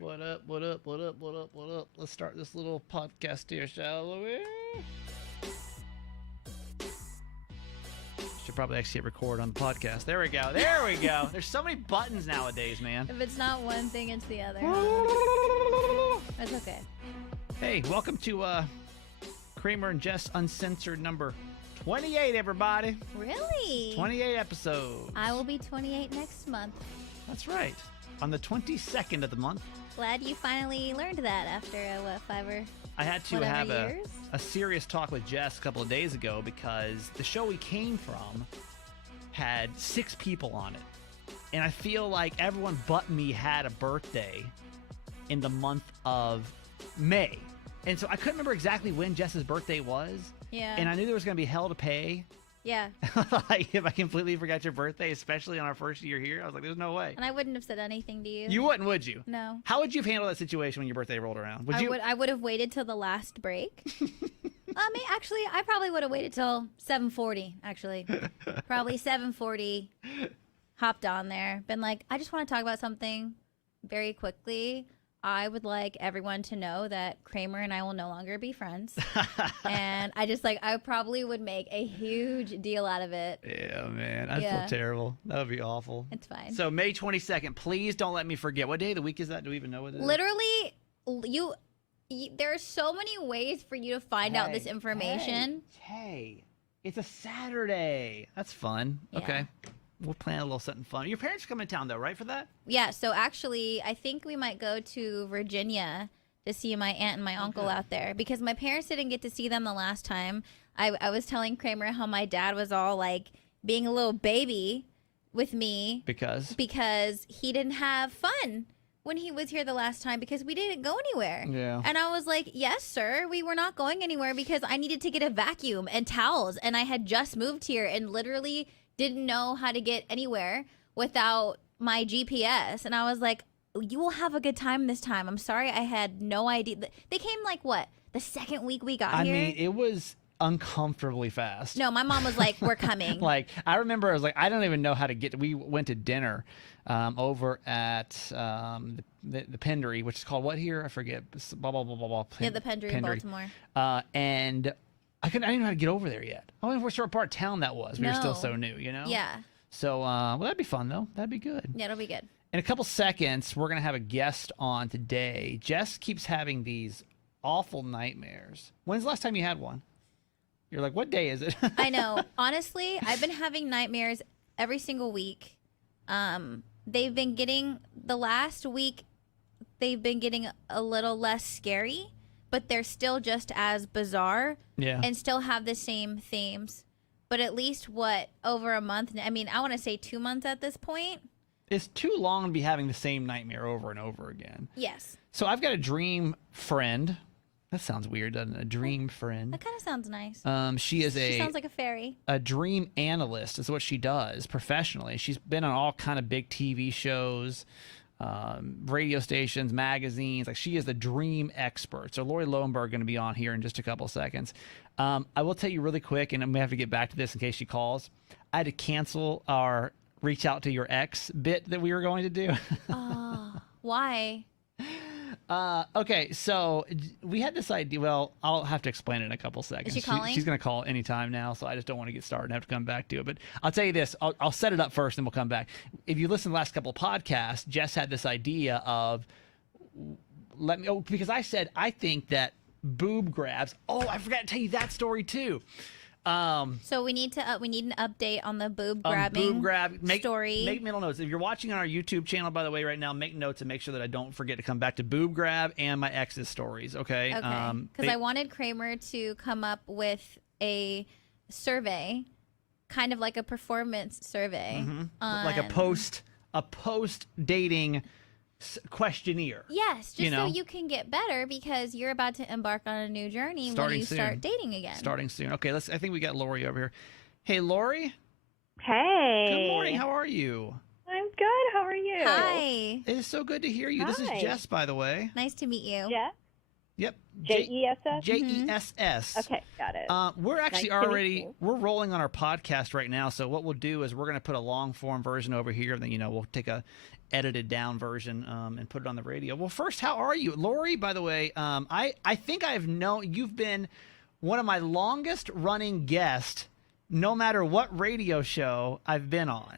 What up, what up, what up, what up, what up? Let's start this little podcast here, shall we? Should probably actually hit record on the podcast. There we go, there we go. There's so many buttons nowadays, man. If it's not one thing, it's the other. That's okay. Hey, welcome to Kramer and Jess Uncensored number 28, everybody. Really? 28 episodes. I will be 28 next month. That's right. On the 22nd of the month. Glad you finally learned that after, 5 or I had to whatever have years? a serious talk with Jess a couple of days ago because the show we came from had 6 people on it. And I feel like everyone but me had a birthday in the month of May. And so I couldn't remember exactly when Jess's birthday was. Yeah. And I knew there was going to be hell to pay. Yeah. Like, if I completely forgot your birthday, especially on our first year here, I was like, there's no way. And I wouldn't have said anything to you. You wouldn't, would you? No. How would you have handled that situation when your birthday rolled around? Would you? I would have waited till the last break. Actually, I probably would have waited till 7:40, actually. Probably 7:40. Hopped on there. Been like, I just want to talk about something very quickly. I would like everyone to know that Kramer and I will no longer be friends. And I probably would make a huge deal out of it. Yeah, man. I feel terrible. That would be awful. It's fine. So May 22nd, please don't let me forget. What day of the week is that? Do we even know what it is? Literally, there are so many ways for you to find out this information. Hey, it's a Saturday. That's fun. Yeah. Okay. We'll plan a little something fun. Your parents come in town, though, right, for that? Yeah, so actually, I think we might go to Virginia to see my aunt and my uncle out there because my parents didn't get to see them the last time. I was telling Kramer how my dad was all like being a little baby with me Because he didn't have fun when he was here the last time because we didn't go anywhere. Yeah. And I was like, yes, sir, we were not going anywhere because I needed to get a vacuum and towels, and I had just moved here and literally didn't know how to get anywhere without my GPS. And I was like, you will have a good time this time. I'm sorry, I had no idea. They came like, what, the second week we got here? I mean, it was uncomfortably fast. No, my mom was like, we're coming. Like, I remember I was like, I don't even know how to get. We went to dinner over at the Pendery, which is called what here? I forget. Blah, blah, blah, blah, blah. Yeah, the Pendery in Baltimore. And I didn't know how to get over there yet. I don't know what part of town that was. We were still so new, you know? Yeah. So, well, that'd be fun, though. That'd be good. Yeah, it'll be good. In a couple seconds, we're going to have a guest on today. Jess keeps having these awful nightmares. When's the last time you had one? You're like, what day is it? I know. Honestly, I've been having nightmares every single week. They've been getting, the last week, they've been getting a little less scary, but they're still just as bizarre and still have the same themes. But at least, over a month? I mean, I want to say 2 months at this point. It's too long to be having the same nightmare over and over again. Yes. So I've got a dream friend. That sounds weird, doesn't it? A dream friend. That kind of sounds nice. She sounds like a fairy. A dream analyst is what she does professionally. She's been on all kind of big TV shows, radio stations, magazines. Like, she is the dream expert. So Lori Lowenberg going to be on here in just a couple of seconds. I will tell you really quick, and I'm going to have to get back to this in case she calls. I had to cancel our reach out to your ex bit that we were going to do. Why? Okay, so we had this idea. Well, I'll have to explain it in a couple seconds. Is she calling? She's going to call anytime now, so I just don't want to get started and have to come back to it. But I'll tell you this. I'll set it up first, and we'll come back. If you listen to the last couple of podcasts, Jess had this idea of because I said I think that boob grabs. Oh, I forgot to tell you that story too. So we need an update on the boob grabbing story. Make mental notes. If you're watching on our YouTube channel, by the way, right now, make notes and make sure that I don't forget to come back to boob grab and my ex's stories. Okay. Okay. Because I wanted Kramer to come up with a survey, kind of like a performance survey, like a post dating questionnaire. Yes, just so you can get better because you're about to embark on a new journey when you start dating again. Starting soon. Okay, I think we got Lori over here. Hey, Lori. Hey. Good morning. How are you? I'm good. How are you? Hi. It is so good to hear you. Hi. This is Jess, by the way. Nice to meet you. Yeah. Yep. Jess? Jess. Okay, got it. We're actually Nice to meet already you. we're rolling on our podcast right now. So what we'll do is we're going to put a long form version over here, and then we'll take a edited down version and put it on the radio. Well, first, how are you, Lori? By the way, I think I've known you've been one of my longest running guests. No matter what radio show I've been on.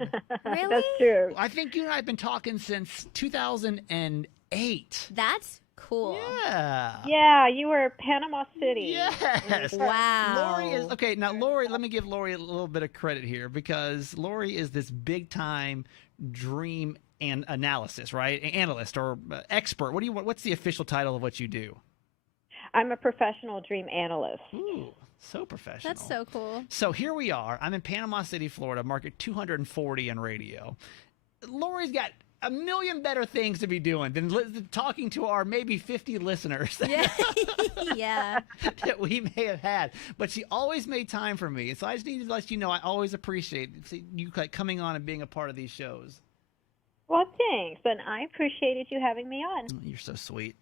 Really? That's true. I think you and I have been talking since 2008. That's cool. Yeah. Yeah, you were Panama City. Yes. Wow. Lori is okay. Now, Lori, let me give Lori a little bit of credit here because Lori is this big time dream and analysis, right? Analyst or expert. What's the official title of what you do? I'm a professional dream analyst. Ooh, so professional. That's so cool. So here we are. I'm in Panama City, Florida, market 240 in radio. Lori's got a million better things to be doing than talking to our maybe 50 listeners Yeah. Yeah. that we may have had. But she always made time for me. So I just need to let you know I always appreciate you coming on and being a part of these shows. Well, thanks. And I appreciated you having me on. You're so sweet.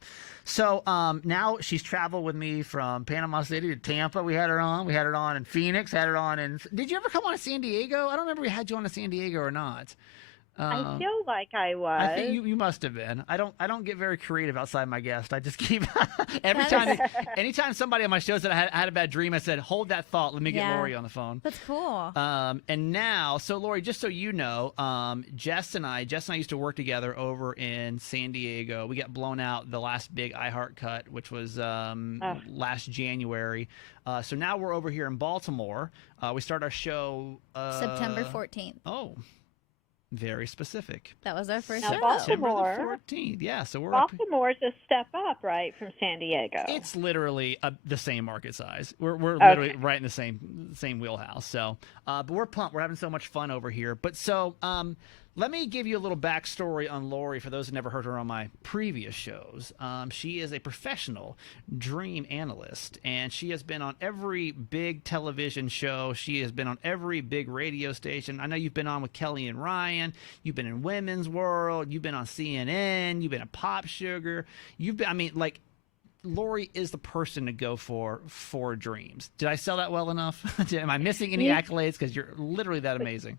So now she's traveled with me from Panama City to Tampa. We had her on. We had her on in Phoenix. Had her on in. Did you ever come on to San Diego? I don't remember we had you on to San Diego or not. I feel like I was. I think you must have been. I don't get very creative outside my guest. I just keep anytime somebody on my show said I had a bad dream, I said, hold that thought. Let me get Yeah. Lori on the phone. That's cool. And now, so Lori, just so you know, Jess and I used to work together over in San Diego. We got blown out the last big iHeart cut, which was last January. So now we're over here in Baltimore. We start our show September 14th. Oh. Very specific. That was our first Now, show. Baltimore. September the 14th. Yeah, so we're up. Baltimore's a step up, right, from San Diego. It's literally the same market size. We're Okay. literally right in the same wheelhouse. So, but we're pumped. We're having so much fun over here. But so, let me give you a little backstory on Lori for those who never heard her on my previous shows. She is a professional dream analyst, and she has been on every big television show. She has been on every big radio station. I know you've been on with Kelly and Ryan. You've been in Women's World. You've been on CNN. You've been at Pop Sugar. Lori is the person to go for dreams. Did I sell that well enough? Am I missing any accolades? Because you're literally that amazing.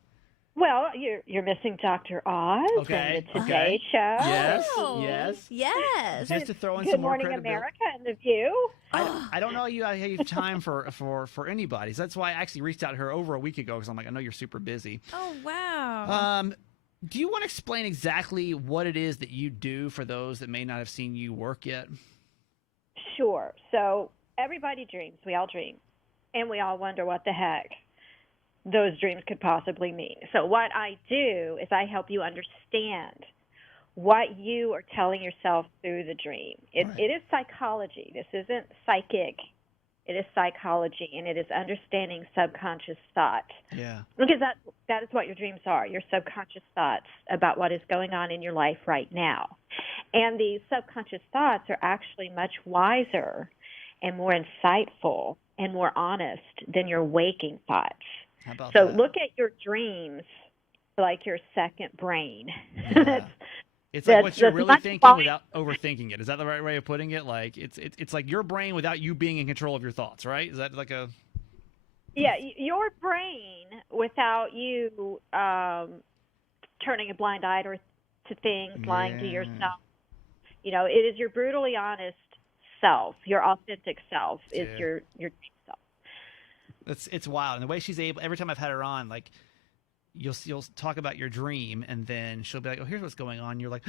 Well, you're missing Dr. Oz Okay, and the Today Show. Yes, Oh, yes. Yes. Just to throw in Good some more Morning credibility. America and The View. I don't know you have time for anybody. So that's why I actually reached out to her over a week ago because I'm like, I know you're super busy. Oh, wow. Do you want to explain exactly what it is that you do for those that may not have seen you work yet? Sure. So everybody dreams. We all dream. And we all wonder what the heck those dreams could possibly mean. So what I do is I help you understand what you are telling yourself through the dream. It is psychology. This isn't psychic. It is psychology, and it is understanding subconscious thoughts. Yeah. Because that is what your dreams are, your subconscious thoughts about what is going on in your life right now. And these subconscious thoughts are actually much wiser and more insightful and more honest than your waking thoughts. How about So that? look at your dreams like your second brain. Yeah. It's like what you're that's really much thinking fun. without overthinking it. Is that the right way of putting it? Like it's like your brain without you being in control of your thoughts, right? Is that like a Yeah, your brain without you turning a blind eye to things, lying to yourself. You know, it is your brutally honest self, your authentic self is Yeah. your dream self. it's wild. And the way she's able, every time I've had her on, like you'll talk about your dream and then she'll be like, oh, here's what's going on. You're like,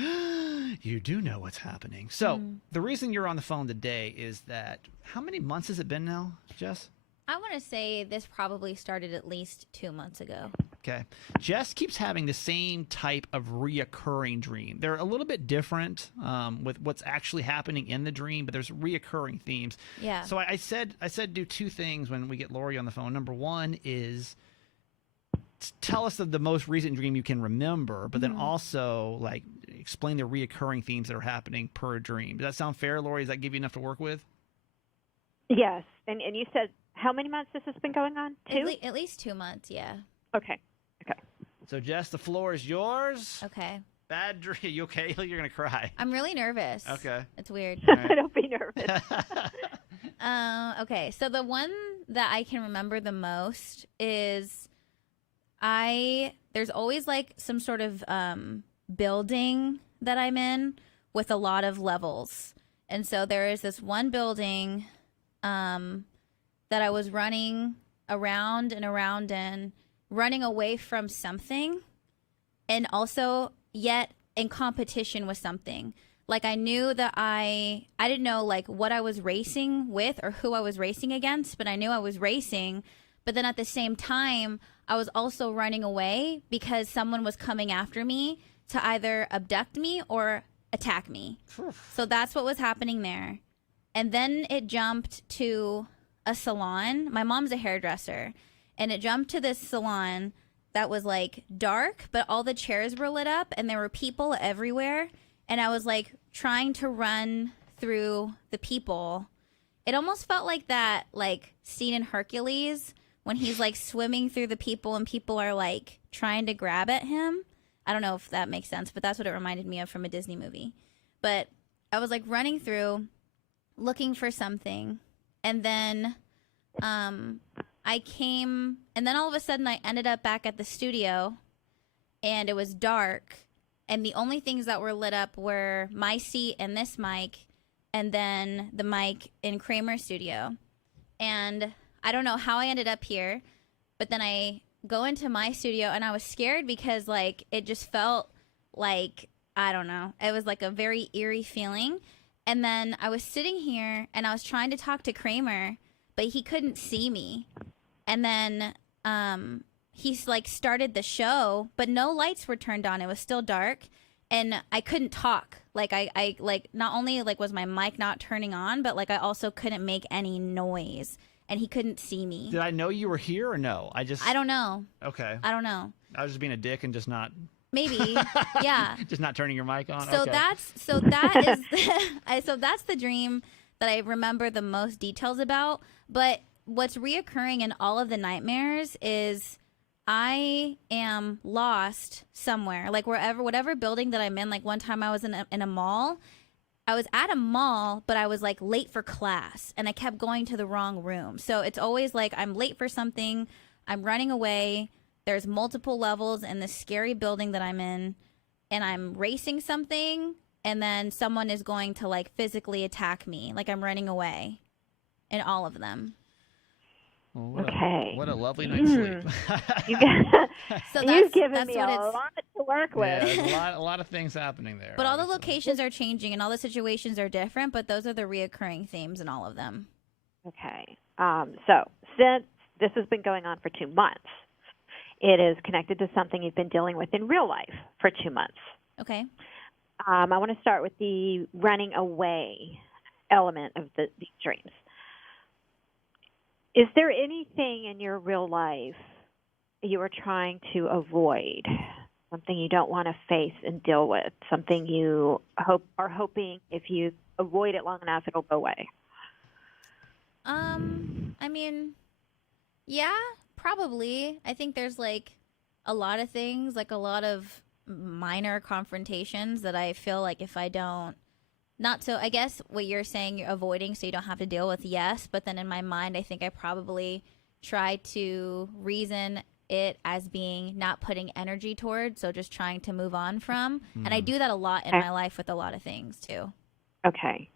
you do know what's happening. So the reason you're on the phone today is that how many months has it been now, Jess? I want to say this probably started at least 2 months ago. Okay. Jess keeps having the same type of reoccurring dream. They're a little bit different with what's actually happening in the dream, but there's reoccurring themes. Yeah. So I said do two things when we get Lori on the phone. Number one is tell us the most recent dream you can remember, but then also like explain the reoccurring themes that are happening per dream. Does that sound fair, Lori? Does that give you enough to work with? Yes, and you said how many months this has been going on? 2? At least 2 months, yeah. Okay. So Jess, the floor is yours. Okay. Bad dream. You okay? You're gonna cry. I'm really nervous. Okay. It's weird. Don't be nervous. Okay, so the one that I can remember the most is there's always like some sort of building that I'm in with a lot of levels. And so there is this one building that I was running around and around in, running away from something, and also yet in competition with something. Like I knew that I didn't know like what I was racing with or who I was racing against, but I knew I was racing. But then at the same time, I was also running away because someone was coming after me to either abduct me or attack me. So that's what was happening there. And then it jumped to a salon. My mom's a hairdresser, and it jumped to this salon that was like dark, but all the chairs were lit up and there were people everywhere. And I was like trying to run through the people. It almost felt like that like scene in Hercules when he's like swimming through the people and people are like trying to grab at him. I don't know if that makes sense, but that's what it reminded me of from a Disney movie. But I was like running through looking for something, and then I came, and then all of a sudden I ended up back at the studio, and it was dark, and the only things that were lit up were my seat and this mic, and then the mic in Kramer's studio. And I don't know how I ended up here, but then I go into my studio, and I was scared because like it just felt like, I don't know, it was like a very eerie feeling. And then I was sitting here and I was trying to talk to Kramer, but he couldn't see me. And then he's like started the show, but no lights were turned on. It was still dark, and I couldn't talk. Like I like not only like was my mic not turning on, but like I also couldn't make any noise, and he couldn't see me. Did I know you were here or no? I don't know. Okay. I don't know. I was just being a dick and just not. Maybe. Yeah. Just not turning your mic on. So okay. that is so that's the dream that I remember the most details about. But what's reoccurring in all of the nightmares is I am lost somewhere, like whatever building that I'm in. Like one time I was in a mall. I was at a mall, but I was like late for class, and I kept going to the wrong room. So it's always like I'm late for something, I'm running away. There's multiple levels in this scary building that I'm in, and I'm racing something, and then someone is going to like physically attack me, like I'm running away in all of them. Well, Okay. What a lovely night's sleep. You've given me a lot to work with. Yeah, there's a lot of things happening there. But all the locations are changing, and all the situations are different, but those are the reoccurring themes in all of them. Okay. So since this has been going on for 2 months, it is connected to something you've been dealing with in real life for 2 months. Okay. I want to start with the running away element of these dreams. Is there anything in your real life you are trying to avoid, something you don't want to face and deal with, something you are hoping if you avoid it long enough, it'll go away? I mean, yeah, probably. I think there's like a lot of things, like a lot of minor confrontations that I feel like if I don't, not so, I guess what you're saying you're avoiding so you don't have to deal with, yes, but then in my mind I think I probably try to reason it as being not putting energy towards, so just trying to move on from. And I do that a lot in my life with a lot of things too. Okay.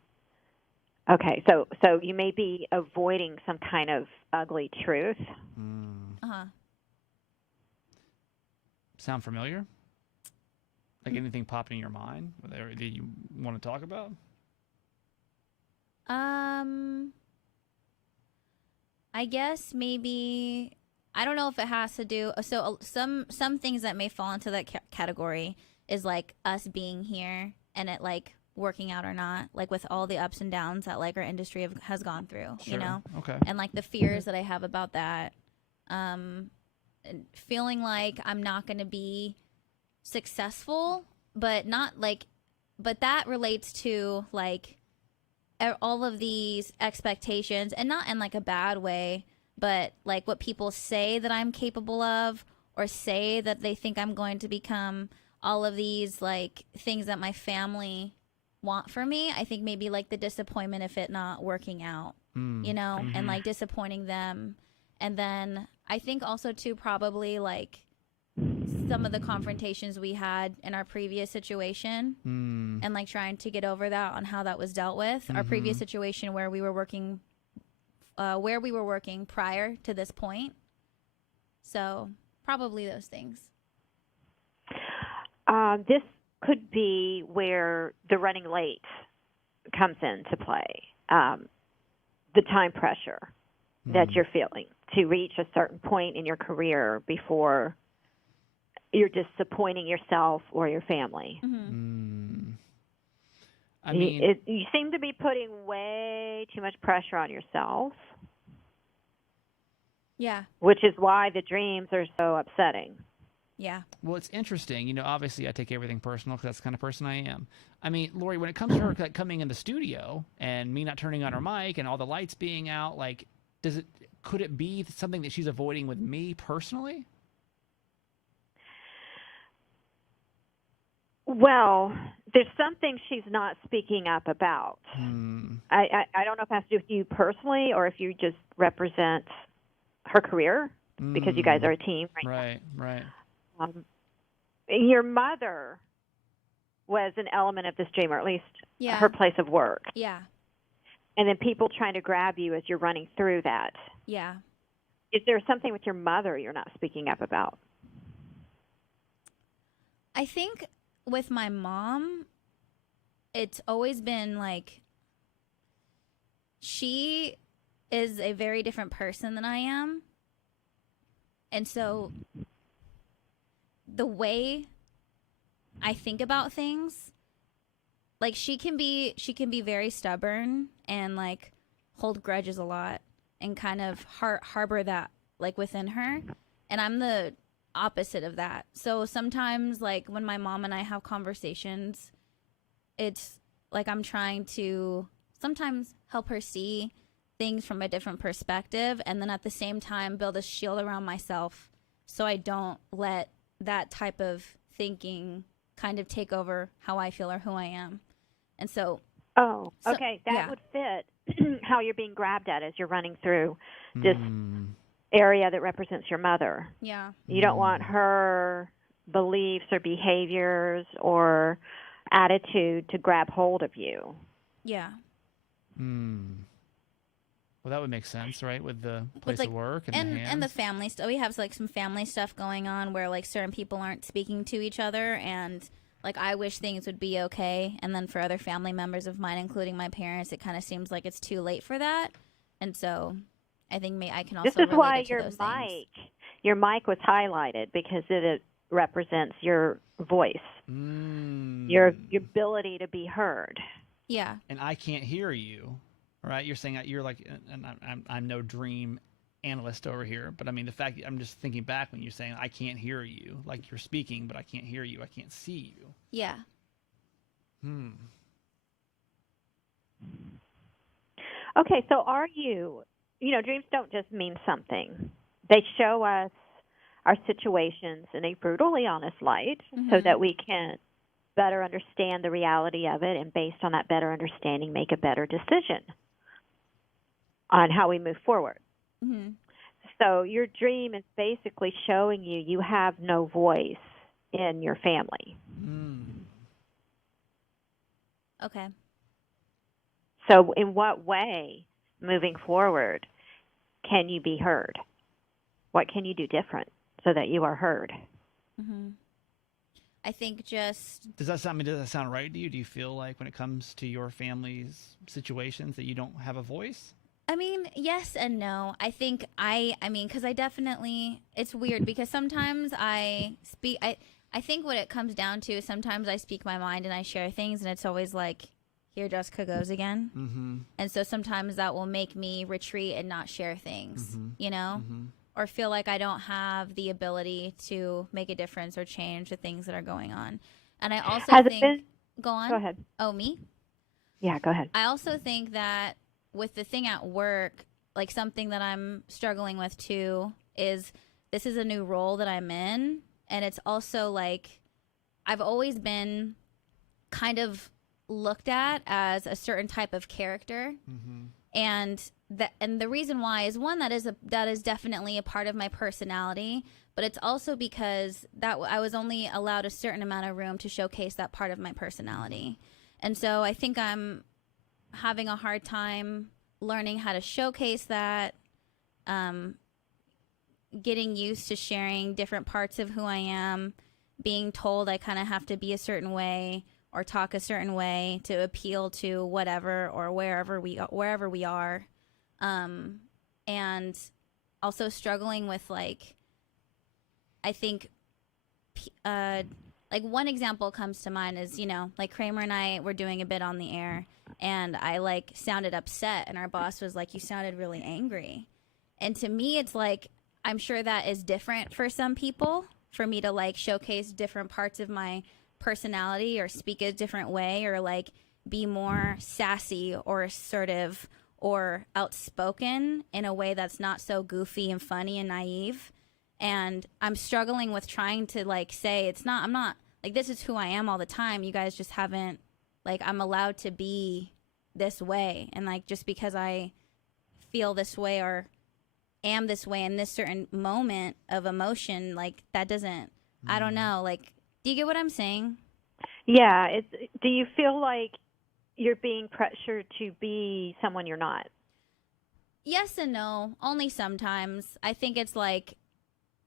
So you may be avoiding some kind of ugly truth. Sound familiar? Like anything popping in your mind that you want to talk about? I guess maybe, I don't know if it has to do, so some things that may fall into that category is like us being here and it like working out or not, like with all the ups and downs that like our industry has gone through, Sure. you know? Okay. And like the fears that I have about that, and feeling like I'm not going to be successful, but not like, but that relates to like all of these expectations, and not in like a bad way, but like what people say that I'm capable of, or say that they think I'm going to become, all of these like things that my family want for me. I think maybe like the disappointment if it not working out, you know, and like disappointing them. And then I think also too probably like some of the confrontations we had in our previous situation and like trying to get over that on how that was dealt with. Our previous situation where we were working prior to this point. So probably those things. This could be where the running late comes into play. The time pressure that you're feeling to reach a certain point in your career before you're disappointing yourself or your family. I mean, you seem to be putting way too much pressure on yourself. Yeah. Which is why the dreams are so upsetting. Yeah. well, it's interesting. You know, obviously I take everything personal because that's the kind of person I am. I mean, Lori, when it comes to her like, coming in the studio and me not turning on her mic and all the lights being out, like, could it be something that she's avoiding with me personally? Well, there's something she's not speaking up about. I don't know if it has to do with you personally or if you just represent her career because you guys are a team right now. Right. Your mother was an element of this dream, or at least her place of work. Yeah. And then people trying to grab you as you're running through that. Yeah. Is there something with your mother you're not speaking up about? I think with my mom, it's always been like she is a very different person than I am. And so the way I think about things, like she can be very stubborn and like hold grudges a lot and kind of harbor that like within her. And I'm the opposite of that. So sometimes like when my mom and I have conversations, it's like I'm trying to sometimes help her see things from a different perspective and then at the same time build a shield around myself so I don't let that type of thinking kind of take over how I feel or who I am. And so okay, that would fit how you're being grabbed at as you're running through this area that represents your mother. Yeah. You don't want her beliefs or behaviors or attitude to grab hold of you. Yeah. Well, that would make sense, right? With the place like, of work and the hands. And the family stuff. We have like some family stuff going on where like certain people aren't speaking to each other and like I wish things would be okay. And then for other family members of mine, including my parents, it kind of seems like it's too late for that. And so I think I can also This is why relate it to those things. your mic was highlighted because it represents your voice, your ability to be heard. Yeah. And I can't hear you, right? You're saying you're like, and I'm no dream analyst over here, but I mean the fact I'm just thinking back when you're saying I can't hear you, like you're speaking, but I can't hear you, I can't see you. Yeah. Okay, so are you know, dreams don't just mean something. They show us our situations in a brutally honest light so that we can better understand the reality of it and based on that better understanding make a better decision on how we move forward. So your dream is basically showing you have no voice in your family. Okay. So in what way, moving forward, can you be heard? What can you do different so that you are heard? I think just... Does that sound right to you? Do you feel like when it comes to your family's situations that you don't have a voice? I mean, yes and no. I think I mean, because I definitely, it's weird because sometimes I speak, I think what it comes down to is sometimes I speak my mind and I share things and it's always like, here Jessica goes again. And so sometimes that will make me retreat and not share things, you know, or feel like I don't have the ability to make a difference or change the things that are going on. And I also think, go on. Go ahead. Oh, me? Yeah, go ahead. I also think that with the thing at work, like something that I'm struggling with too is this is a new role that I'm in. And it's also like I've always been kind of looked at as a certain type of character. And the reason why is, one, that is definitely a part of my personality, but it's also because that I was only allowed a certain amount of room to showcase that part of my personality. And so I think I'm having a hard time learning how to showcase that, getting used to sharing different parts of who I am, being told I kind of have to be a certain way or talk a certain way to appeal to whatever or wherever we are, and also struggling with, like, I think like one example comes to mind is, like Kramer and I were doing a bit on the air, and I like sounded upset, and our boss was like, "You sounded really angry," and to me it's like, I'm sure that is different for some people, for me to like showcase different parts of my personality or speak a different way or like be more sassy or assertive or outspoken in a way that's not so goofy and funny and naive. And I'm struggling with trying to like say I'm not like, this is who I am all the time. You guys just haven't, like, I'm allowed to be this way. And like, just because I feel this way or am this way in this certain moment of emotion, like that doesn't, I don't know, like, do you get what I'm saying? Yeah. Do you feel like you're being pressured to be someone you're not? Yes and no. Only sometimes. I think it's like,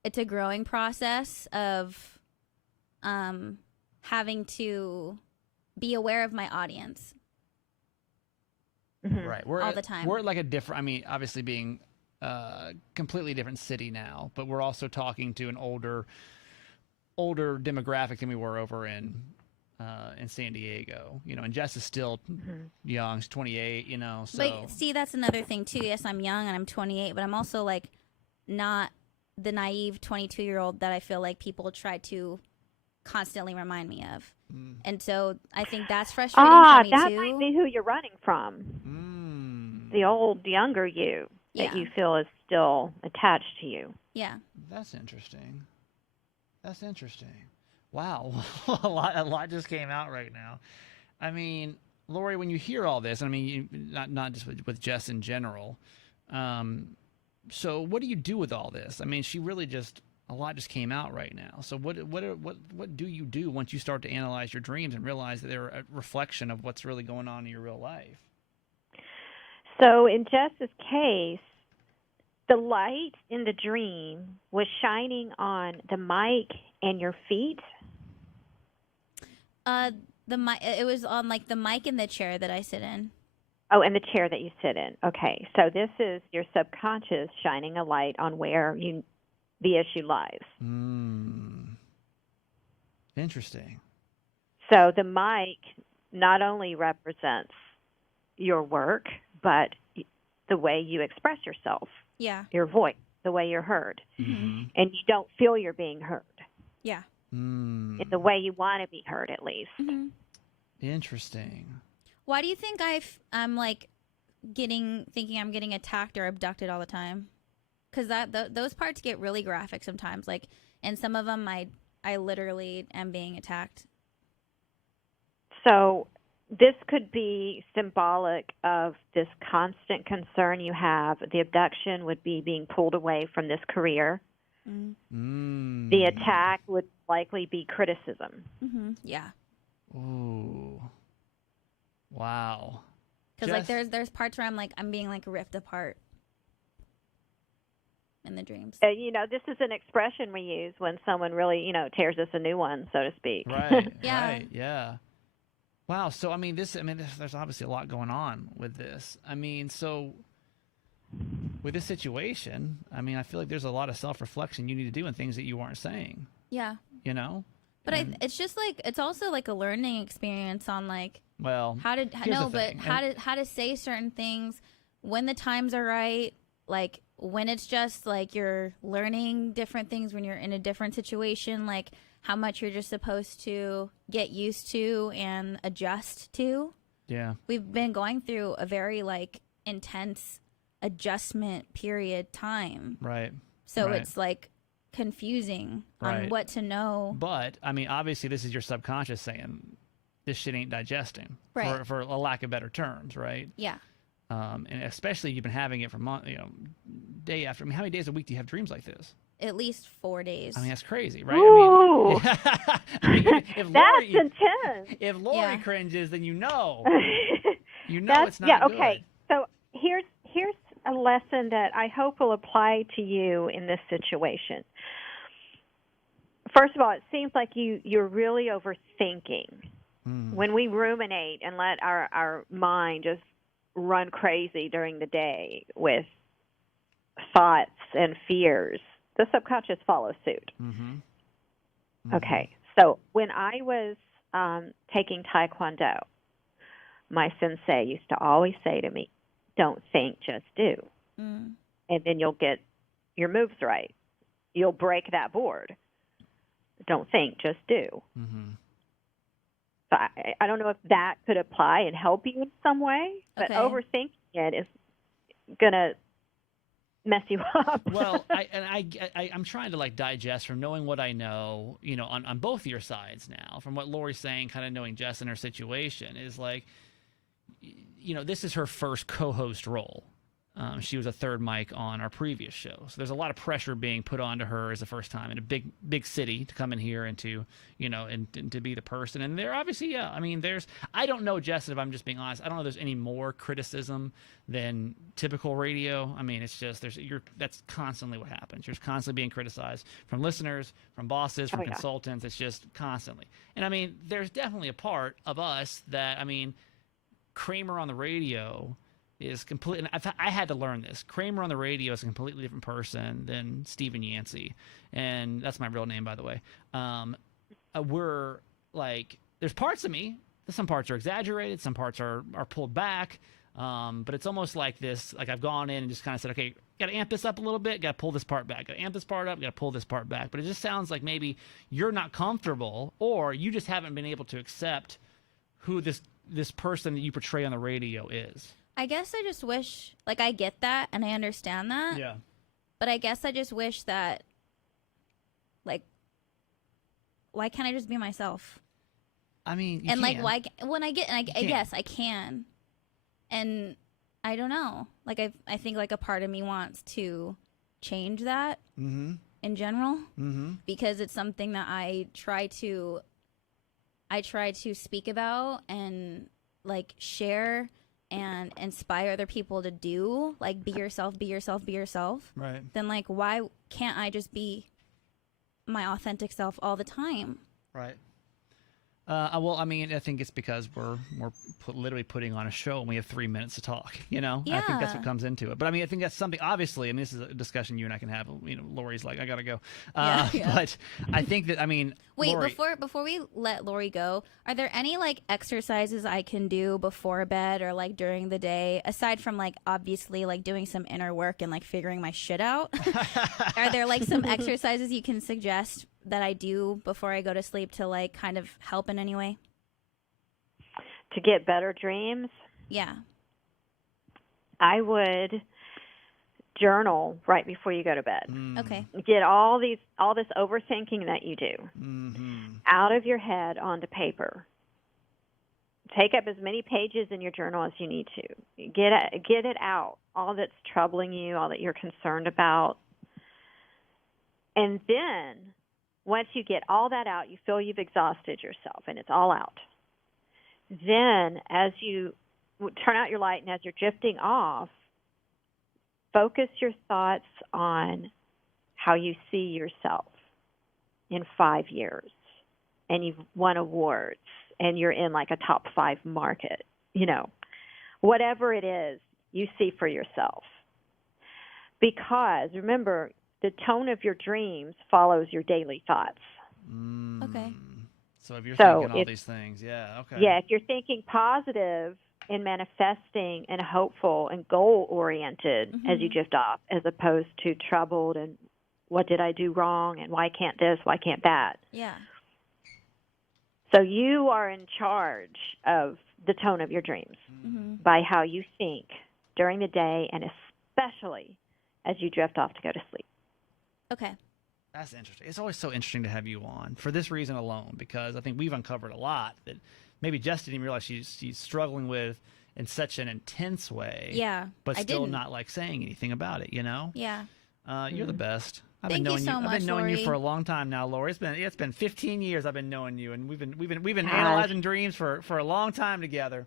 it's a growing process of having to be aware of my audience. Right. All the time. We're like a different, I mean, obviously being completely different city now, but we're also talking to an older demographic than we were over in San Diego, and Jess is still young. She's 28, so. But see, that's another thing too. Yes, I'm young and I'm 28, but I'm also like not the naive 22-year-old that I feel like people try to constantly remind me of. And so I think that's frustrating for me that too. might be who you're running from. The old, younger you that you feel is still attached to you. Yeah. That's interesting. Wow. a lot just came out right now. I mean, Lori, when you hear all this, I mean, not just with Jess in general, so what do you do with all this? I mean, she really a lot just came out right now. So what do you do once you start to analyze your dreams and realize that they're a reflection of what's really going on in your real life? So in Jess's case, the light in the dream was shining on the mic and your feet. The mic. It was on like the mic in the chair that I sit in. Oh, and the chair that you sit in. Okay, so this is your subconscious shining a light on where the issue lies. Interesting. So the mic not only represents your work, but the way you express yourself. Yeah. Your voice, the way you're heard. And you don't feel you're being heard. Yeah. In the way you want to be heard, at least. Interesting. Why do you think I'm like thinking I'm getting attacked or abducted all the time? Because those parts get really graphic sometimes. Like, and some of them I literally am being attacked. So this could be symbolic of this constant concern you have. The abduction would be being pulled away from this career. The attack would likely be criticism. Yeah. Ooh. Wow. Because like there's parts where I'm being like ripped apart in the dreams. This is an expression we use when someone really, tears us a new one, so to speak. Right. Yeah. Right. Yeah. Wow. So there's obviously a lot going on with this. I mean, so with this situation, I feel like there's a lot of self-reflection you need to do and things that you aren't saying. Yeah. But it's just like, it's also like a learning experience on like, well, how to say certain things when the times are right, like when it's just like you're learning different things when you're in a different situation, like how much you're just supposed to get used to and adjust to. Yeah. We've been going through a very like intense adjustment period time. Right. So it's like confusing on Right. what to know. But I mean, obviously, this is your subconscious saying this shit ain't digesting, Right. for a lack of better terms, right? Yeah. And especially you've been having it for day after. I mean, how many days a week do you have dreams like this? At least 4 days. I mean, that's crazy, right? Ooh. I mean, if That's Lori, intense. if Lori Yeah. cringes, then you know That's, it's not yeah, good. okay. So here's a lesson that I hope will apply to you in this situation. First of all, it seems like you're really overthinking. When we ruminate and let our mind just run crazy during the day with thoughts and fears, the subconscious follows suit. Okay, so when I was taking Taekwondo, my sensei used to always say to me, don't think, just do. And then you'll get your moves right. You'll break that board. Don't think, just do. So I don't know if that could apply and help you in some way, but Okay. overthinking it is going to mess you up. Well, I'm trying to like digest from knowing what I know, on both your sides now, from what Lori's saying, kind of knowing Jess and her situation is like, this is her first co-host role. She was a third mic on our previous show. So there's a lot of pressure being put onto her as the first time in a big city to come in here and to, and to be the person. And there obviously, yeah, I mean, I don't know, Jess, if I'm just being honest, I don't know if there's any more criticism than typical radio. I mean, it's just, that's constantly what happens. You're constantly being criticized from listeners, from bosses, from consultants. It's just constantly. And I mean, there's definitely a part of us that, I mean, Kramer on the radio is completely. I had to learn this. Kramer on the radio is a completely different person than Stephen Yancey, and that's my real name, by the way. We're like, there's parts of me. Some parts are exaggerated. Some parts are pulled back. But it's almost like this. Like I've gone in and just kind of said, okay, got to amp this up a little bit. Got to pull this part back. Got to amp this part up. Got to pull this part back. But it just sounds like maybe you're not comfortable, or you just haven't been able to accept who this person that you portray on the radio is. I guess I just wish, like, I get that and I understand that. Yeah. But I guess I just wish that, like, why can't I just be myself? I mean, you and can. like, yes, I can. And I don't know. Like, I think like a part of me wants to change that in general, because it's something that I try to speak about and like share and inspire other people to do, like, be yourself, be yourself, be yourself. Right. Then, like, why can't I just be my authentic self all the time? Right. Well, I mean, I think it's because we're literally putting on a show and we have 3 minutes to talk, Yeah. I think that's what comes into it. But I mean, I think that's something, obviously, I mean, this is a discussion you and I can have, Lori's like, I got to go. Yeah. But I think that, I mean, Wait, Lori, before we let Lori go, are there any like exercises I can do before bed or like during the day, aside from like obviously like doing some inner work and like figuring my shit out? Are there like some exercises you can suggest that I do before I go to sleep to like kind of help in any way? To get better dreams, Yeah. I would journal right before you go to bed. Okay. Get all this overthinking that you do out of your head onto paper. Take up as many pages in your journal as you need to. Get it out, all that's troubling you, all that you're concerned about. And then once you get all that out, you feel you've exhausted yourself and it's all out. Then as you turn out your light and as you're drifting off, focus your thoughts on how you see yourself in 5 years, and you've won awards, and you're in like a top 5 market, whatever it is you see for yourself. Because remember, the tone of your dreams follows your daily thoughts. Okay. So if you're thinking all these things, yeah, okay. Yeah, if you're thinking positive and manifesting and hopeful and goal-oriented as you drift off, as opposed to troubled and what did I do wrong and why can't this, why can't that? Yeah. So you are in charge of the tone of your dreams by how you think during the day and especially as you drift off to go to sleep. Okay. That's interesting. It's always so interesting to have you on for this reason alone, because I think we've uncovered a lot that maybe Jess didn't even realize she's struggling with in such an intense way. Yeah, but I still didn't. not like saying anything about it. You know. Yeah. You're the best. I've Thank been you knowing so I've much, been knowing you Lori. for a long time now, Lori. It's been 15 years I've been knowing you, and we've been Gosh. analyzing dreams for a long time together.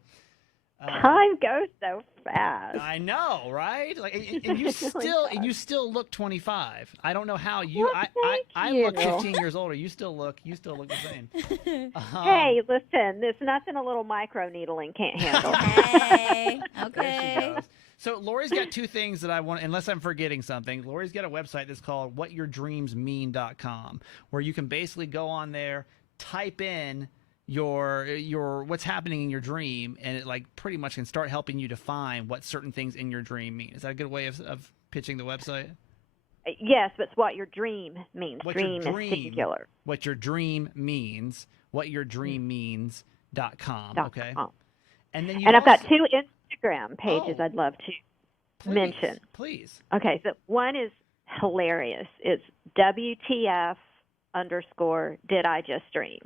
Time goes so fast. I know, right? Like, and you still look 25. I don't know how you. Well, I thank look you. 15 years older. You still look the same. Hey, listen, there's nothing a little micro needling can't handle. Hey. There Okay. she goes. So Lori's got two things that I want, unless I'm forgetting something. Lori's got a website that's called whatyourdreamsmean.com, where you can basically go on there, type in your what's happening in your dream, and it like pretty much can start helping you define what certain things in your dream mean. Is that a good way of pitching the website? Yes, but it's what your dream means. What dream your is singular. What your dream means. Whatyourdreammeans.com. Okay. And then And I've got two Instagram pages Oh. I'd love to mention. Please. Okay, so one is hilarious. It's WTF _ did I just dream?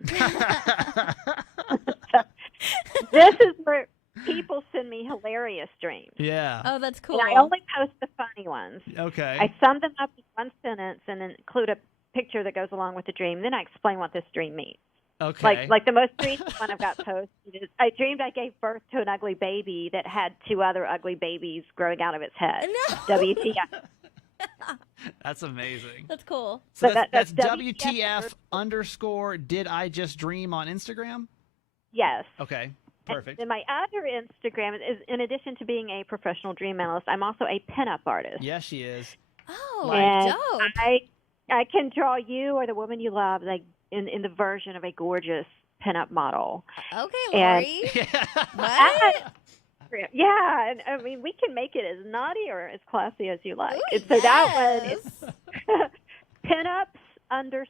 This is where people send me hilarious dreams. Yeah. Oh, that's cool. And I only post the funny ones. Okay. I sum them up in one sentence and then include a picture that goes along with the dream. Then I explain what this dream means. Okay. Like the most recent one I've got posted is I dreamed I gave birth to an ugly baby that had two other ugly babies growing out of its head. No. WTF. That's amazing. That's cool. So But that's that's WTF _ did I just dream on Instagram? Yes. Okay. Perfect. And my other Instagram is, in addition to being a professional dream analyst, I'm also a pinup artist. Yes, she is. Oh, And dope. I can draw you or the woman you love like in the version of a gorgeous pinup model. Okay, and- Lori. Yeah. What? Yeah, and I mean we can make it as naughty or as classy as you like. Ooh, And so that one yes. is pinups _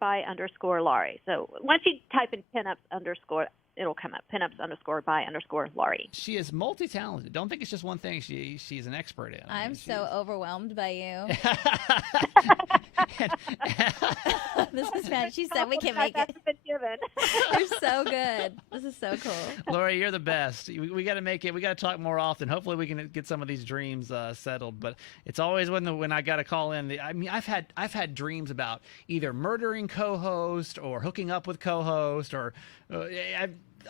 by _ Laurie. So once you type in pinups _ it'll come up. Pinups _ by _ Laurie. She is multi-talented. Don't think it's just one thing she's an expert in. I I'm mean, so overwhelmed by you. And- This is bad. She said we can make That's it. been given. You're so good. This is so cool. Lori, you're the best. We got to make it. We got to talk more often. Hopefully, we can get some of these dreams settled. But it's always when I got to call in. I mean, I've had dreams about either murdering co-host or hooking up with co-host or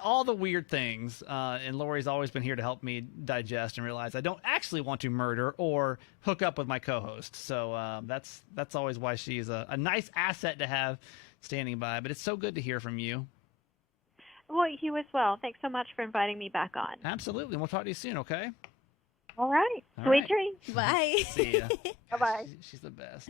all the weird things. And Lori's always been here to help me digest and realize I don't actually want to murder or hook up with my co-host. So that's always why she's a nice asset to have standing by. But it's so good to hear from you. Well, you as well. Thanks so much for inviting me back on. Absolutely. And we'll talk to you soon, okay? All right. All Sweet right. dreams. Bye. See ya. Bye-bye. She's the best.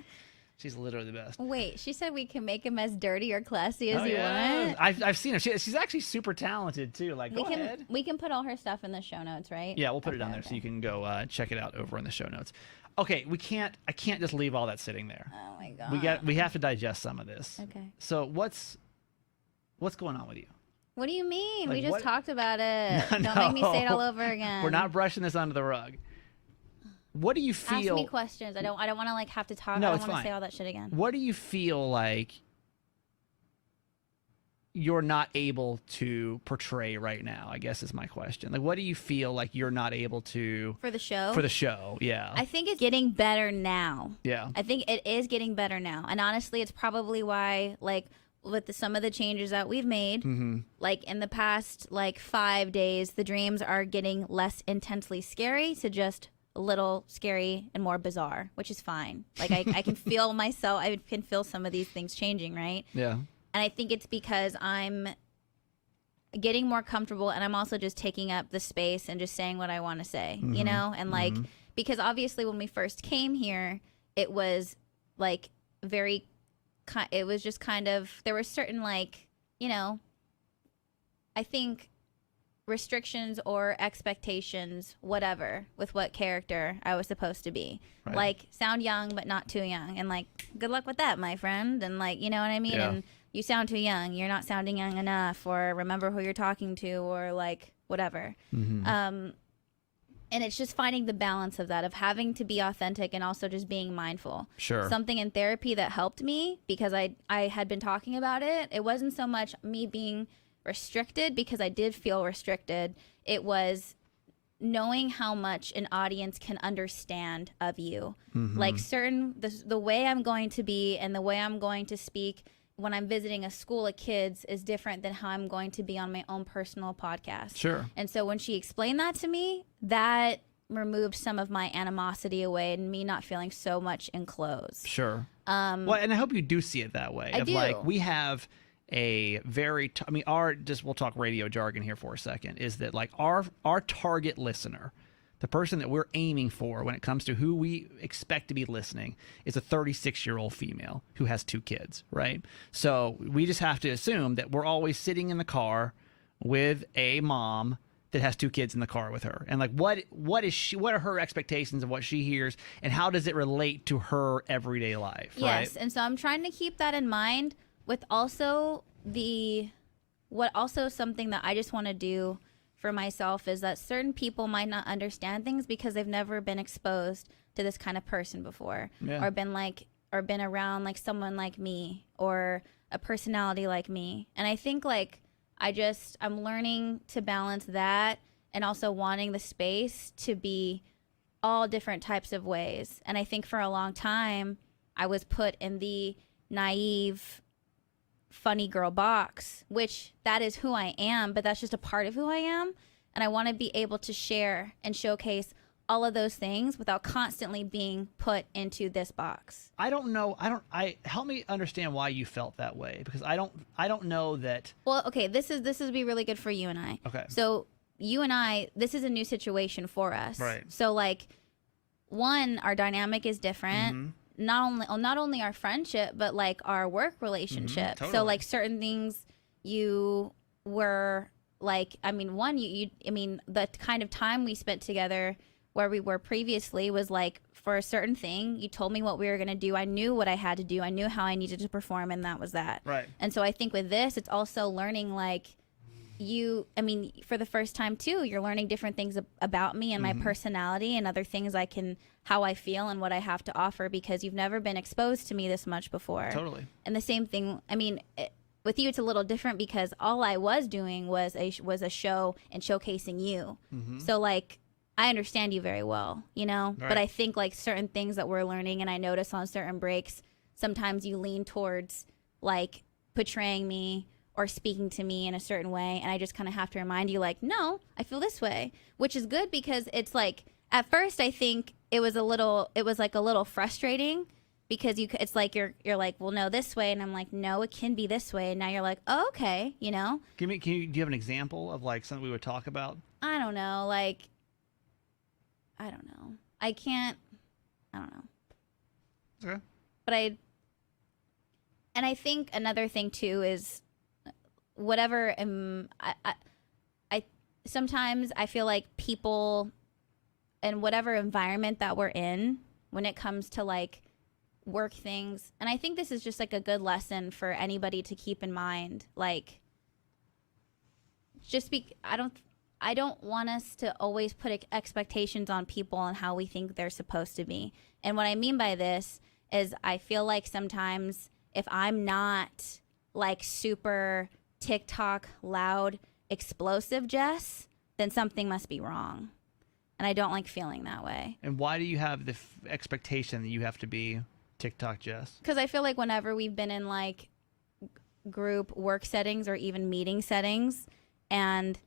She's literally the best. Wait, she said we can make him as dirty or classy as Oh, you yeah. want. I've seen her. She's actually super talented too. Like, go ahead. We can put all her stuff in the show notes, right? Yeah, we'll put it Okay, down there so okay. you can go check it out over in the show notes. Okay, I can't just leave all that sitting there. Oh my god. We have to digest some of this. Okay. So what's going on with you? What do you mean? Like, we just what- talked about it. No, Don't make me say it all over again. We're not brushing this under the rug. What do you Ask feel? me questions. I don't want to like have to talk. No, I it's don't want fine. to say all that shit again. What do you feel like you're not able to portray right now? I guess is my question. Like, what do you feel like you're not able to For the show? for the show? Yeah. I think it's getting better now. Yeah. I think it is getting better now. And honestly, it's probably why, like, with some of the changes that we've made, Mm-hmm. like in the past, like 5 days, the dreams are getting less intensely scary to just a little scary and more bizarre, which is fine. Like, I can feel myself, I can feel some of these things changing, right? Yeah. And I think it's because I'm getting more comfortable and I'm also just taking up the space and just saying what I want to say, you Mhm. know? And like, Mhm. because obviously when we first came here, it was like very, it was just kind of, there were certain like, you know, I think restrictions or expectations, whatever, with what character I was supposed to be. Right. Like, sound young, but not too young. And like, good luck with that, my friend. And like, you know what I mean? Yeah. And you sound too young. You're not sounding young enough, or remember who you're talking to, or like whatever. Mm-hmm. And it's just finding the balance of that, of having to be authentic and also just being mindful. Sure. Something in therapy that helped me, because I had been talking about it. It wasn't so much me being restricted, because I did feel restricted. It was knowing how much an audience can understand of you. Like the way I'm going to be and the way I'm going to speak when I'm visiting a school of kids is different than how I'm going to be on my own personal podcast. Sure. And so when she explained that to me, that removed some of my animosity away and me not feeling so much enclosed. Sure. Well, and I hope you do see it that way. I do. Like, we have a very, we'll talk radio jargon here for a second, is that like our target listener, the person that we're aiming for when it comes to who we expect to be listening, is a 36-year-old female who has 2 kids, right? So we just have to assume that we're always sitting in the car with a mom that has 2 kids in the car with her. And like, what are her expectations of what she hears, and how does it relate to her everyday life, right? Yes, and so I'm trying to keep that in mind, with also something that I just want to do for myself is that certain people might not understand things because they've never been exposed to this kind of person before, or been around like someone like me or a personality like me. And I think like I'm learning to balance that and also wanting the space to be all different types of ways. And I think for a long time I was put in the naive funny girl box, which that is who I am, but that's just a part of who I am. And I want to be able to share and showcase all of those things without constantly being put into this box. Help me understand why you felt that way, because I don't know that. Well, okay, this is be really good for you and I. Okay. So you and I, this is a new situation for us. Right. So like, one, our dynamic is different. Not only our friendship, but like our work relationship. Totally. So like certain things you were like, I mean, the kind of time we spent together where we were previously was like, for a certain thing, you told me what we were going to do. I knew what I had to do. I knew how I needed to perform, and that was that. Right. And so I think with this, it's also learning like for the first time too, you're learning different things about me and my personality and other things how I feel and what I have to offer, because you've never been exposed to me this much before. Totally. And the same thing, with you, it's a little different because all I was doing was a show and showcasing you. So like, I understand you very well, Right. But I think like certain things that we're learning, and I notice on certain breaks, sometimes you lean towards like portraying me or speaking to me in a certain way, and I just kind of have to remind you like, no, I feel this way, which is good, because it's like, at first I think it was a little frustrating, because it's like you're like, well, no, this way, and I'm like, no, it can be this way, and now you're like, oh, okay, do you have an example of like something we would talk about? I don't know, like, I don't know, I don't know. Okay. But I think another thing too is whatever, I sometimes I feel like people in whatever environment that we're in, when it comes to like work things, and I think this is just like a good lesson for anybody to keep in mind, like, I don't want us to always put expectations on people on how we think they're supposed to be. And what I mean by this is I feel like sometimes if I'm not like super TikTok loud, explosive Jess, then something must be wrong. And I don't like feeling that way. And why do you have the expectation that you have to be TikTok Jess? Because I feel like whenever we've been in like group work settings or even meeting settings, and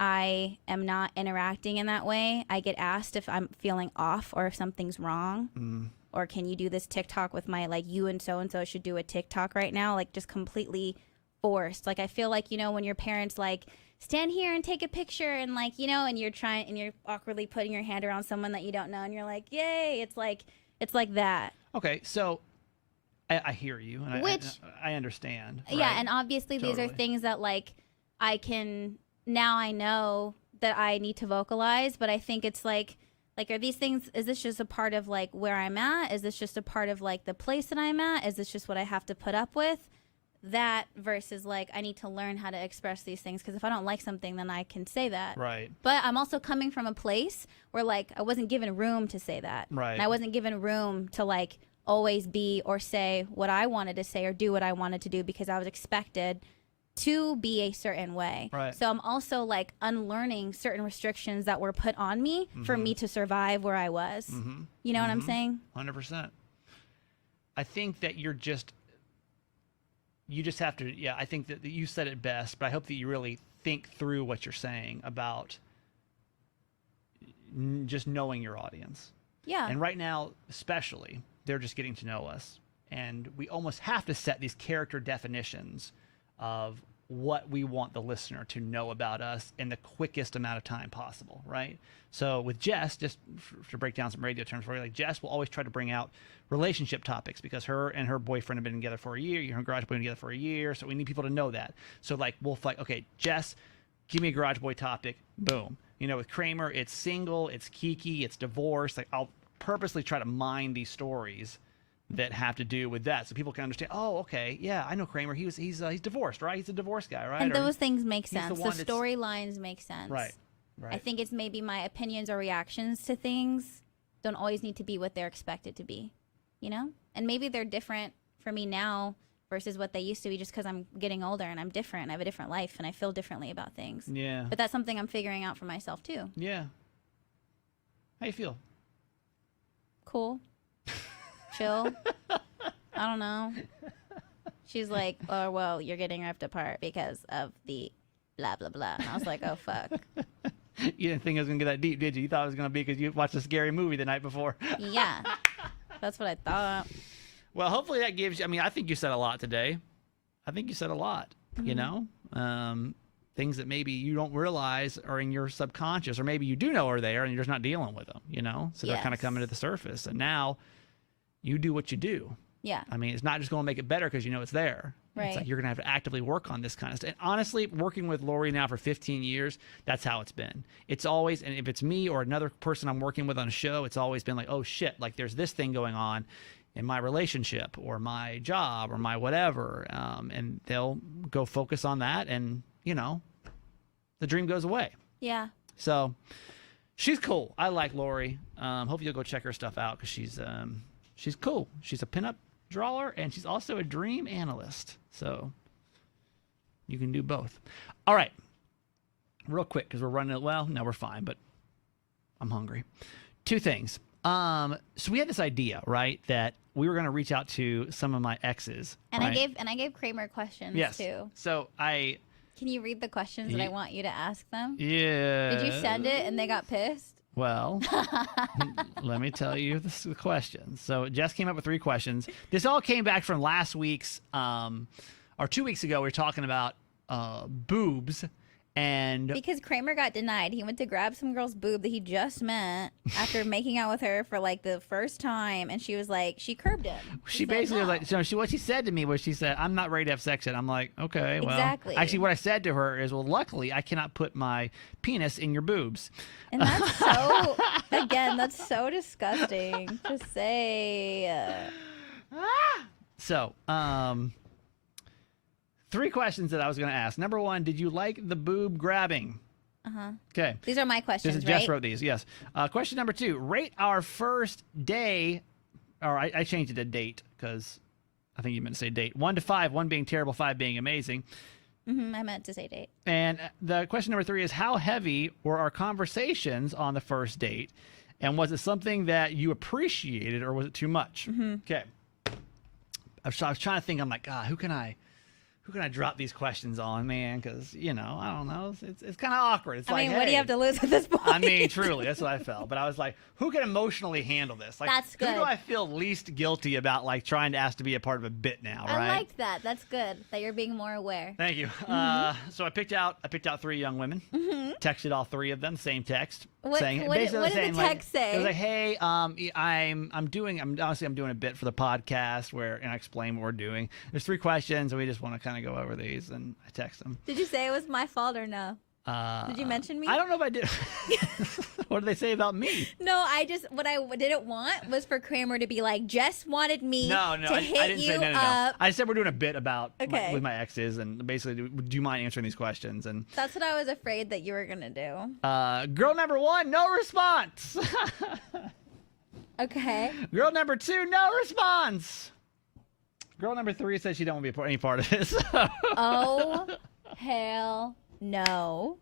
I am not interacting in that way, I get asked if I'm feeling off or if something's wrong. Or can you do this TikTok with my, like, you and so should do a TikTok right now? Like, just completely forced. Like, I feel like, when your parents, like, stand here and take a picture, and, like, and you're awkwardly putting your hand around someone that you don't know, and you're like, yay, it's like that. Okay, so I hear you, and I understand. Right? Yeah, and obviously Totally. These are things that, like, now I know that I need to vocalize, but I think it's like, are these things, is this just a part of like where I'm at? Is this just a part of like the place that I'm at? Is this just what I have to put up with? that versus like I need to learn how to express these things, because if I don't like something, then I can say that. Right. But I'm also coming from a place where like I wasn't given room to say that. Right. And I wasn't given room to like always be or say what I wanted to say or do what I wanted to do, because I was expected to be a certain way. Right. So I'm also like unlearning certain restrictions that were put on me for me to survive where I was. You know what I'm saying? 100%. I think that you just have to, I think that you said it best, but I hope that you really think through what you're saying about just knowing your audience. Yeah. And right now, especially, they're just getting to know us. And we almost have to set these character definitions of what we want the listener to know about us in the quickest amount of time possible, right? So with Jess, just to break down some radio terms for you, like Jess will always try to bring out relationship topics because her and her boyfriend have been together for a year. Her and Garage Boy have been together for a year. So we need people to know that. So like we'll like, okay, Jess, give me a Garage Boy topic. Boom. You know, with Kramer, it's single, it's Kiki, it's divorce. Like I'll purposely try to mine these stories that have to do with that, so people can understand. Oh, okay, yeah, I know Kramer. He's divorced, right? He's a divorced guy, right? And those things make sense. The the storylines make sense. Right. Right. I think it's maybe my opinions or reactions to things don't always need to be what they're expected to be, you know? And maybe they're different for me now versus what they used to be, just because I'm getting older and I'm different. I have a different life and I feel differently about things. Yeah. But that's something I'm figuring out for myself too. Yeah. How you feel? Cool. Chill. I don't know. She's like, oh, well, you're getting ripped apart because of the blah, blah, blah. And I was like, oh, fuck. You didn't think it was going to get that deep, did you? You thought it was going to be because you watched a scary movie the night before. Yeah. That's what I thought. Well, hopefully that gives you, I mean, I think you said a lot today. I think you said a lot, you know? Things that maybe you don't realize are in your subconscious, or maybe you do know are there and you're just not dealing with them, you know? So they're kind of coming to the surface. And now you do what you do. Yeah. I mean, it's not just going to make it better because you know it's there. Right. It's like you're going to have to actively work on this kind of stuff. And honestly, working with Lori now for 15 years, that's how it's been. It's always, and if it's me or another person I'm working with on a show, it's always been like, oh shit, like there's this thing going on in my relationship or my job or my whatever. And they'll go focus on that, and, you know, the dream goes away. Yeah. So she's cool. I like Lori. Hope you'll go check her stuff out because she's cool. She's a pinup drawer, and she's also a dream analyst. So you can do both. All right. Real quick, because we're running, well, no, we're fine, but I'm hungry. Two things. So we had this idea, right, that we were going to reach out to some of my exes. And right? I gave Kramer questions too. So Can you read the questions that I want you to ask them? Yeah. Did you send it and they got pissed? Well, let me tell you the questions. So Jess came up with 3 questions. This all came back from last week's, or 2 weeks ago, we were talking about boobs. And because Kramer got denied, he went to grab some girl's boob that he just met after making out with her for like the first time, and she was like, she curbed him. She basically was like, so what she said to me was, she said, "I'm not ready to have sex yet." I'm like, okay, well, exactly. Actually, what I said to her is, well, luckily, I cannot put my penis in your boobs. And that's so, again, that's so disgusting to say. So, 3 questions that I was going to ask. Number 1, did you like the boob grabbing? Uh-huh. Okay. These are my questions, Jess right? wrote these, yes. Question number 2, rate our first day, or I changed it to date because I think you meant to say date. 1 to 5, 1 being terrible, 5 being amazing. I meant to say date. And the question number 3 is, how heavy were our conversations on the first date? And was it something that you appreciated, or was it too much? Okay. I was trying to think, I'm like, God, who can I drop these questions on, man? Because, you know, I don't know. It's kind of awkward. It's I like, mean, what do you have to lose at this point? I mean, truly, that's what I felt. But I was like, who can emotionally handle this? Like, that's good. Who do I feel least guilty about, like, trying to ask to be a part of a bit now, right? I liked that. That's good that you're being more aware. Thank you. So I picked out 3 young women. Texted all 3 of them, same text. What did the text say? It was like, hey, I'm doing a bit for the podcast and I explain what we're doing. There's 3 questions, and we just want to kind of go over these, and I text them. Did you say it was my fault or no? Did you mention me? I don't know if I did. What did they say about me? No, what I didn't want was for Kramer to be like, Jess wanted me No, to I hit didn't you say no. up. I said we're doing a bit about Okay. with my exes, and basically, do you mind answering these questions? And That's what I was afraid that you were going to do. girl number 1, no response. Okay. Girl number 2, no response. Girl number 3 said she don't want to be any part of this. Oh, hell no.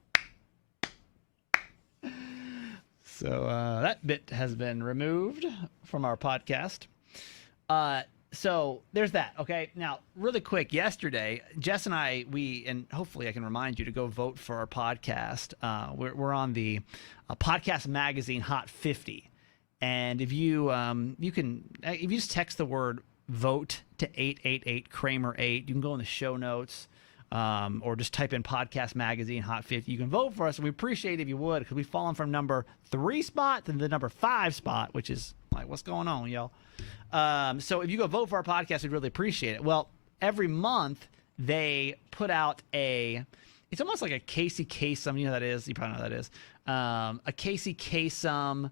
So that bit has been removed from our podcast. So there's that. Okay. Now, really quick, yesterday, Jess and I, and hopefully I can remind you to go vote for our podcast. We're on the podcast magazine Hot 50. And if you if you just text the word vote to 888 Kramer 8, you can go in the show notes. Or just type in podcast magazine Hot 50. You can vote for us, and we appreciate it if you would, because we've fallen from number 3 spot to the number 5 spot, which is like, what's going on, y'all? So if you go vote for our podcast, we'd really appreciate it. Well, every month they put out it's almost like a Casey Kasem. You know what that is? You probably know what that is. A Casey Kasem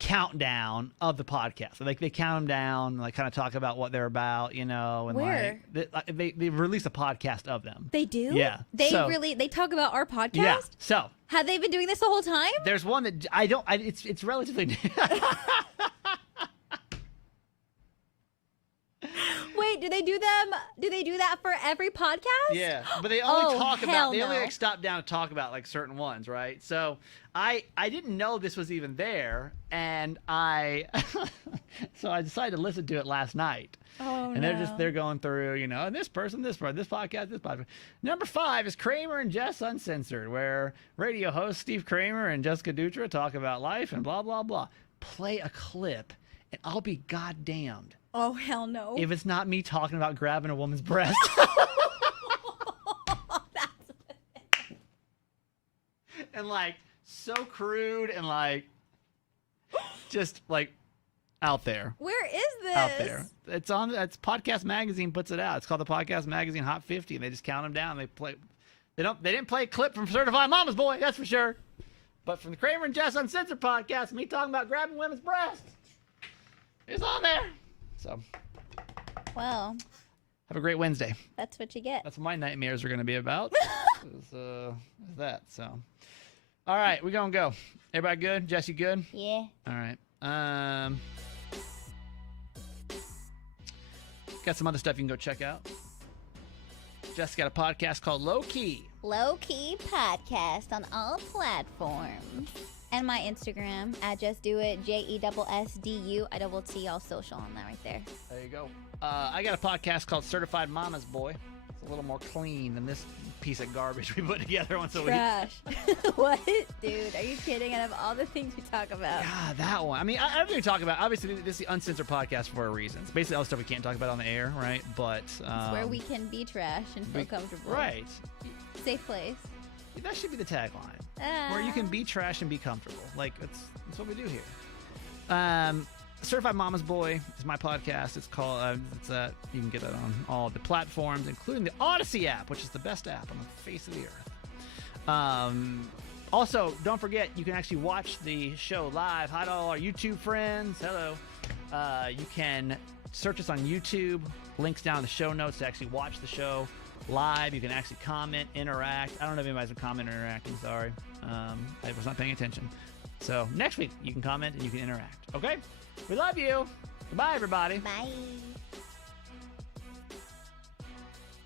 countdown of the podcast. So they count them down, like kind of talk about what they're about, and Where? they release a podcast of them. They do? Yeah. They talk about our podcast? Yeah. So Have they been doing this the whole time? there's one that it's relatively new. Wait, do they do that for every podcast? Yeah, but they only talk about they only no. stop down to talk about like certain ones, right? So I didn't know this was even there, and so I decided to listen to it last night. Oh, And they're going through, and this person, this podcast. Number 5 is Kramer and Jess Uncensored, where radio host Steve Kramer and Jessica Dutra talk about life and blah blah blah. Play a clip, and I'll be goddamned Oh, hell no. if it's not me talking about grabbing a woman's breast. And like so crude and like just like out there. Where is this? Out there. It's Podcast Magazine puts it out. It's called the Podcast Magazine Hot 50, and they just count them down. They didn't play a clip from Certified Mama's Boy, that's for sure. But from the Kramer and Jess Uncensored podcast, me talking about grabbing women's breasts, it's on there. So, Well, have a great Wednesday. that's what you get. That's what my nightmares are going to be about. is that. So, all right, we're going to go. Everybody good? Jess, you good? Yeah. All right. Got some other stuff you can go check out. Jess got a podcast called Low Key. Low Key Podcast on all platforms. And my Instagram, at Just Do It, JESSDU, ITT, all social on that right there. There you go. I got a podcast called Certified Mama's Boy. It's a little more clean than this piece of garbage we put together once a week. Trash. What? Dude, are you kidding? Out of all the things we talk about. God, that one. I mean, everything we talk about, obviously, this is the Uncensored podcast for a reason. It's basically all the stuff we can't talk about on the air, right? But It's where we can be trash and feel comfortable. Right. Safe place. That should be the tagline. Where you can be trash and be comfortable. Like, that's what we do here. Certified Mama's Boy is my podcast. It's called, you can get that on all the platforms, including the Odyssey app, which is the best app on the face of the earth. Also, don't forget, you can actually watch the show live. Hi to all our YouTube friends. Hello. You can search us on YouTube. Links down in the show notes to actually watch the show live. You can actually comment, interact. I don't know if anybody's been commenting or interacting. Sorry. I was not paying attention. So next week, you can comment and you can interact. Okay? We love you. Goodbye, everybody. Bye.